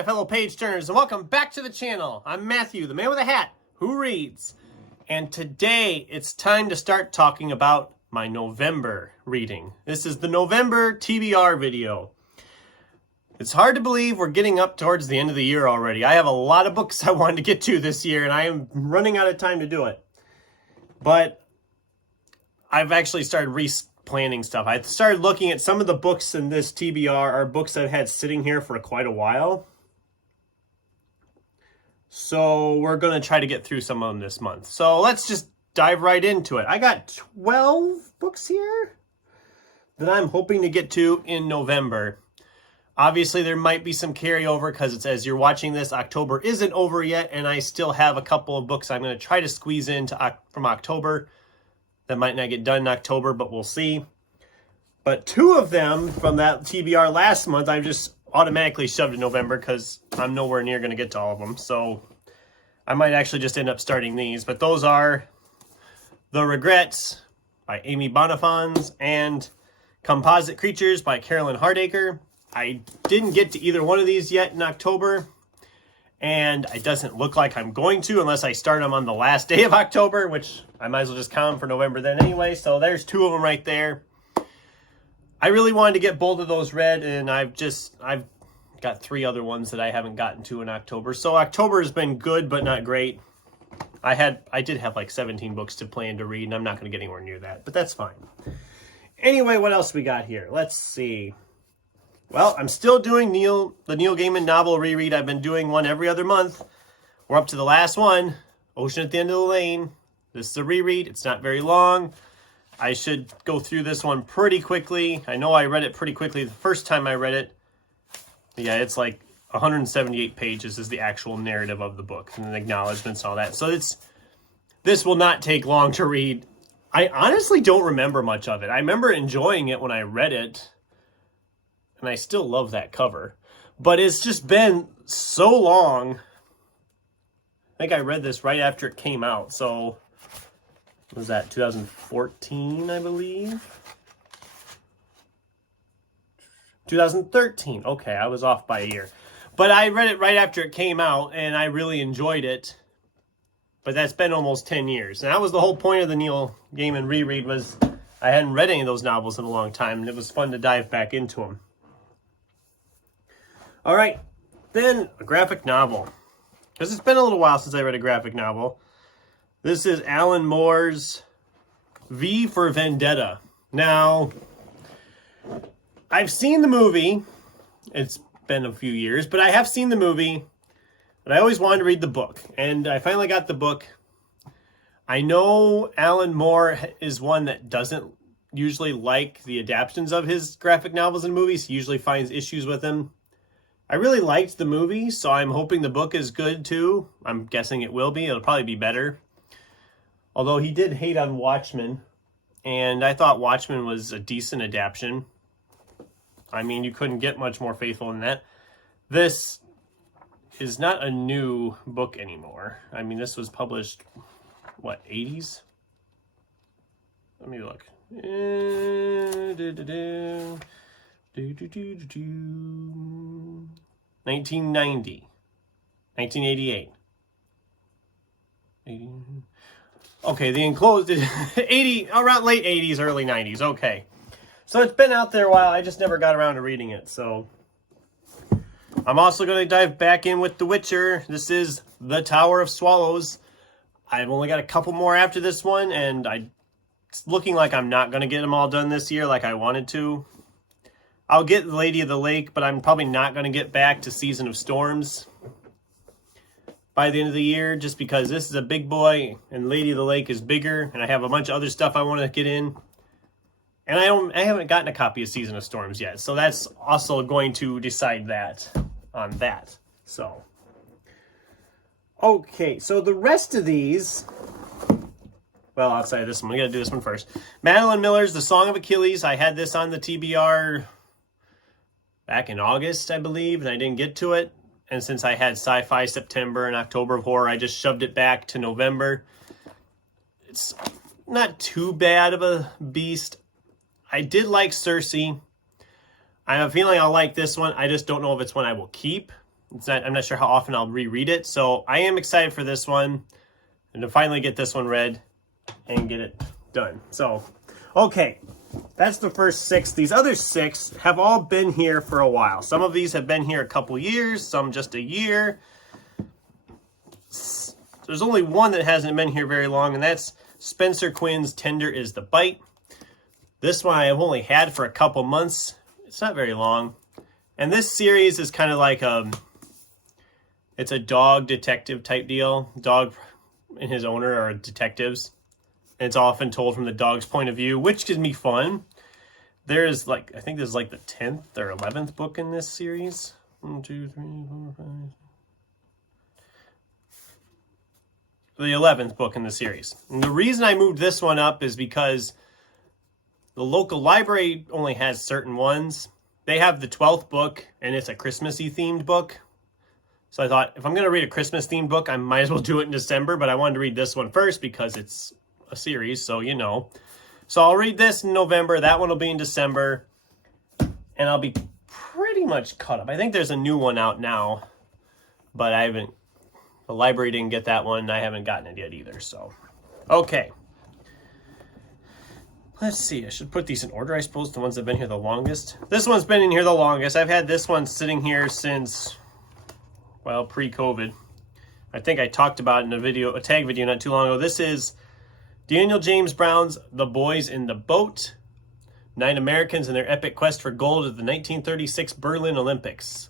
my fellow page turners, and welcome back to the channel. I'm Matthew, the man with a hat who reads. And today it's time to start talking about my November reading. This is the November TBR video. It's hard to believe we're getting up towards the end of the year already. I have a lot of books I wanted to get to this year, and I am running out of time to do it. But I've actually started planning stuff. I started looking at some of the books in this TBR are books I've had sitting here for quite a while. So we're going to try to get through some of them this month. So let's just dive right into it. I got 12 books here that I'm hoping to get to in November. Obviously, there might be some carryover because it's, as you're watching this, October isn't over yet, and I still have a couple of books I'm going to try to squeeze into from October. That might not get done in October, but we'll see. But two of them from that TBR last month, I've just automatically shoved in November because I'm nowhere near going to get to all of them. So I might actually just end up starting these. But those are The Regrets by Amy Bonifans and Composite Creatures by Carolyn Hardacre. I didn't get to either one of these yet in October. And it doesn't look like I'm going to unless I start them on the last day of October, which I might as well just count them for November then anyway. So there's two of them right there. I really wanted to get both of those read, and I've got three other ones that I haven't gotten to in October. So October has been good, but not great. I did have like 17 books to plan to read, and I'm not going to get anywhere near that, but that's fine. Anyway, what else we got here? Let's see. Well, I'm still doing the Neil Gaiman novel reread. I've been doing one every other month. We're up to the last one, Ocean at the End of the Lane. This is a reread. It's not very long. I should go through this one pretty quickly. I know I read it pretty quickly the first time I read it. Yeah, it's like 178 pages is the actual narrative of the book and the acknowledgments and all that. So this will not take long to read. I honestly don't remember much of it. I remember enjoying it when I read it. And I still love that cover. But it's just been so long. I think I read this right after it came out. So, what was that, 2014, I believe? 2013. Okay, I was off by a year. But I read it right after it came out, and I really enjoyed it. But that's been almost 10 years. And that was the whole point of the Neil Gaiman reread, was I hadn't read any of those novels in a long time, and it was fun to dive back into them. All right, then a graphic novel. Because it's been a little while since I read a graphic novel. This is Alan Moore's V for Vendetta. Now, I've seen the movie. It's been a few years, but I have seen the movie. But I always wanted to read the book. And I finally got the book. I know Alan Moore is one that doesn't usually like the adaptations of his graphic novels and movies. He usually finds issues with them. I really liked the movie, so I'm hoping the book is good too. I'm guessing it will be. It'll probably be better. Although he did hate on Watchmen, and I thought Watchmen was a decent adaptation. I mean, you couldn't get much more faithful than that. This is not a new book anymore. I mean, this was published, what, 80s? Let me look. 1990, 1988. Okay, the enclosed 80 around late 80s, early 90s. Okay, so it's been out there a while. I just never got around to reading it. So I'm also going to dive back in with The Witcher. This is The Tower of Swallows. I've only got a couple more after this one, and it's looking like I'm not going to get them all done this year like I wanted to. I'll get Lady of the Lake, but I'm probably not going to get back to Season of Storms by the end of the year, just because this is a big boy and Lady of the Lake is bigger, and I have a bunch of other stuff I want to get in. And I haven't gotten a copy of Season of Storms yet, so that's also going to decide that on that. So, okay, so the rest of these, well, outside of this one, we got to do this one first. Madeline Miller's The Song of Achilles. I had this on the TBR back in August, I believe, and I didn't get to it. And since I had Sci-Fi September and October of Horror, I just shoved it back to November. It's not too bad of a beast. I did like Circe. I have a feeling I'll like this one. I just don't know if it's one I will keep. I'm not sure how often I'll reread it. So I am excited for this one and to finally get this one read and get it done. So, okay, that's the first 6. These other 6 have all been here for a while. Some of these have been here a couple years, some just a year. There's only one that hasn't been here very long, and that's Spencer Quinn's Tender is the Bite. This one I have only had for a couple months. It's not very long. And this series is kind of like it's a dog detective type deal. Dog and his owner are detectives. And it's often told from the dog's point of view, which can be fun. There's like, I think this is like the 10th or 11th book in this series. 1, 2, 3, 4, 5. The 11th book in the series. And the reason I moved this one up is because the local library only has certain ones. They have the 12th book, and it's a Christmassy themed book. So I thought, if I'm going to read a Christmas themed book, I might as well do it in December, but I wanted to read this one first because it's a series, so you know. So I'll read this in November, that one will be in December, and I'll be pretty much caught up. I think there's a new one out now, but the library didn't get that one, and I haven't gotten it yet either, so. Okay. Let's see, I should put these in order, I suppose, the ones that have been here the longest. This one's been in here the longest. I've had this one sitting here since, well, pre-COVID. I think I talked about it in a tag video not too long ago. This is Daniel James Brown's The Boys in the Boat, 9 Americans in their epic quest for gold at the 1936 Berlin Olympics.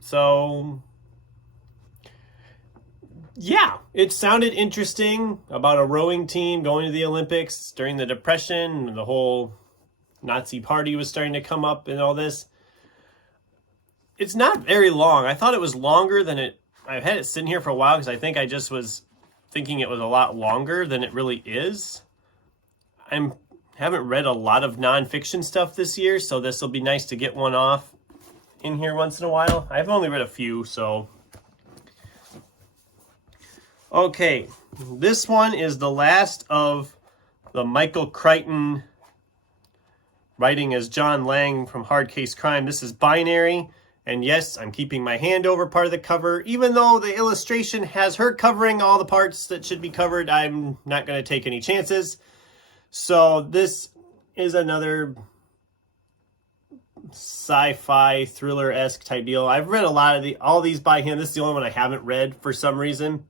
So, yeah, it sounded interesting about a rowing team going to the Olympics during the Depression. The whole Nazi party was starting to come up and all this. It's not very long. I thought it was longer than it. I've had it sitting here for a while because I think I just was thinking it was a lot longer than it really is. I haven't read a lot of nonfiction stuff this year, so this will be nice to get one off in here once in a while. I've only read a few, so. Okay, this one is the last of the Michael Crichton writing as John Lang from Hard Case Crime. This is Binary. And yes, I'm keeping my hand over part of the cover. Even though the illustration has her covering all the parts that should be covered, I'm not going to take any chances. So this is another sci-fi thriller-esque type deal. I've read a lot of all these by him. This is the only one I haven't read for some reason.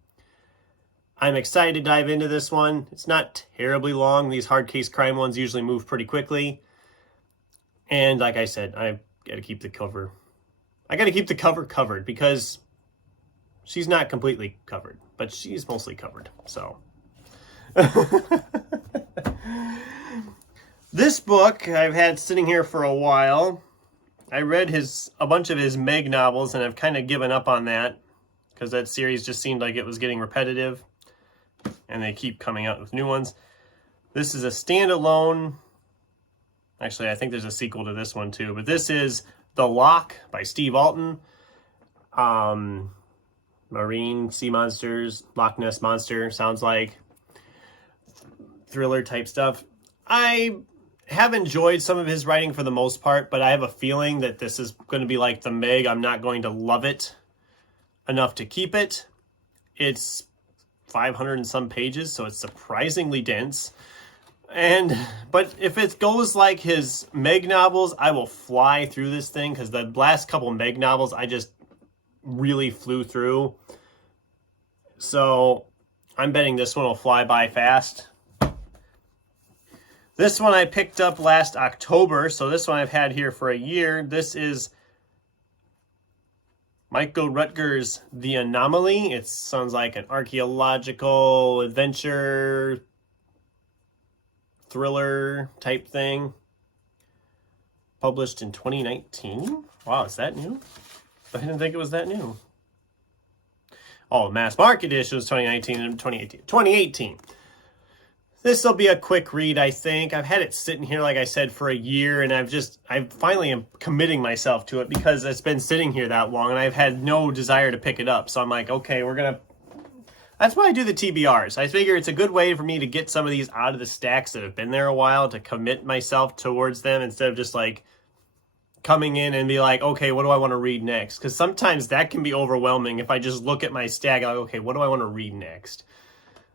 I'm excited to dive into this one. It's not terribly long. These hard case crime ones usually move pretty quickly. And like I said, I've got to keep the cover. I got to keep the cover covered because she's not completely covered, but she's mostly covered. So this book I've had sitting here for a while. I read a bunch of his Meg novels, and I've kind of given up on that because that series just seemed like it was getting repetitive, and they keep coming out with new ones. This is a standalone. Actually, I think there's a sequel to this one too, but this is The Lock by Steve Alton. Marine sea monsters, Loch Ness Monster, sounds like thriller type stuff. I have enjoyed some of his writing for the most part, but I have a feeling that this is going to be like the Meg. I'm not going to love it enough to keep it. It's 500 and some pages, so it's surprisingly dense. But if it goes like his Meg novels, I will fly through this thing, because the last couple Meg novels I just really flew through. So I'm betting this one will fly by fast. This one I picked up last October, so this one I've had here for a year. This is Michael Rutger's The Anomaly. It sounds like an archaeological adventure thriller type thing. Published in 2019. Wow, is that new? I didn't think it was that new. Oh, mass market edition was 2019 and 2018. 2018. This will be a quick read, I think. I've had it sitting here, like I said, for a year, and I finally am committing myself to it because it's been sitting here that long, and I've had no desire to pick it up. So I'm like, okay, that's why I do the TBRs. I figure it's a good way for me to get some of these out of the stacks that have been there a while, to commit myself towards them instead of just like coming in and be like, okay, what do I want to read next? Because sometimes that can be overwhelming if I just look at my stack, like, okay, what do I want to read next?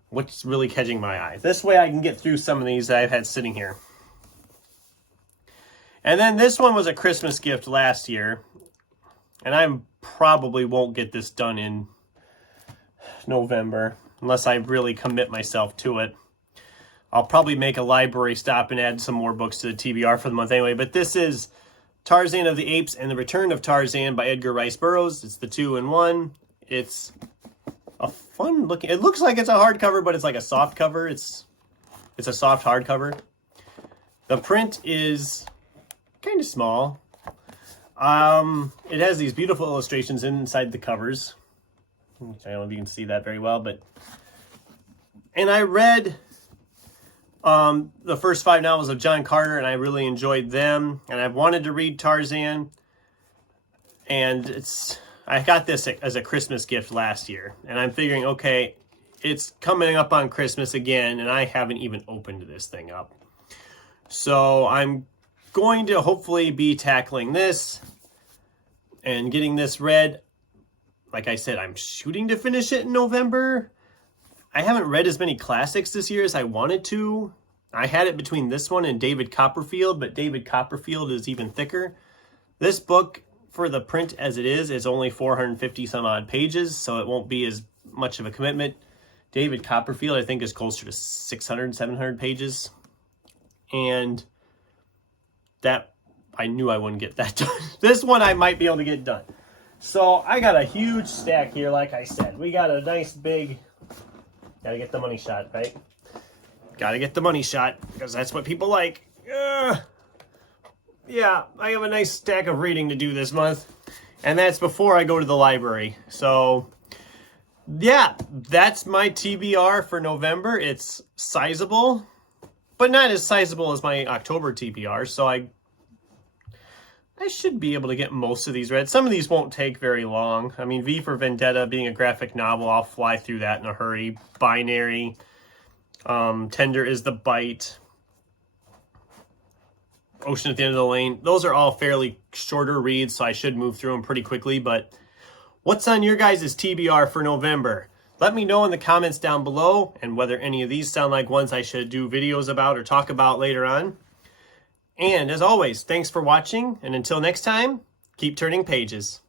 What's really catching my eye? This way I can get through some of these that I've had sitting here. And then this one was a Christmas gift last year. And I probably won't get this done in November unless I really commit myself to it. I'll probably make a library stop and add some more books to the TBR for the month anyway. But this is Tarzan of the Apes and the Return of Tarzan by Edgar Rice Burroughs. It's the 2-in-1. It's a fun looking, it looks like it's a hardcover, but it's like a soft cover. It's a soft hardcover. The print is kind of small. It has these beautiful illustrations inside the covers. I don't know if you can see that very well, and I read the first 5 novels of John Carter, and I really enjoyed them. And I've wanted to read Tarzan, and I got this as a Christmas gift last year, and I'm figuring, okay, it's coming up on Christmas again, and I haven't even opened this thing up. So I'm going to hopefully be tackling this and getting this read. Like I said, I'm shooting to finish it in November. I haven't read as many classics this year as I wanted to. I had it between this one and David Copperfield, but David Copperfield is even thicker. This book, for the print as it is only 450 some odd pages, so it won't be as much of a commitment. David Copperfield, I think, is closer to 600, 700 pages. And that, I knew I wouldn't get that done. This one I might be able to get done. So I got a huge stack here, like I said. We got a nice big, gotta get the money shot, right? Gotta get the money shot, because that's what people like. Yeah, I have a nice stack of reading to do this month. And that's before I go to the library. So, yeah, that's my TBR for November. It's sizable, but not as sizable as my October TBR. So I should be able to get most of these read. Some of these won't take very long. I mean, V for Vendetta being a graphic novel, I'll fly through that in a hurry. Binary, Tender is the Bite, Ocean at the End of the Lane. Those are all fairly shorter reads, so I should move through them pretty quickly. But what's on your guys' TBR for November? Let me know in the comments down below, and whether any of these sound like ones I should do videos about or talk about later on. And as always, thanks for watching, and until next time, keep turning pages.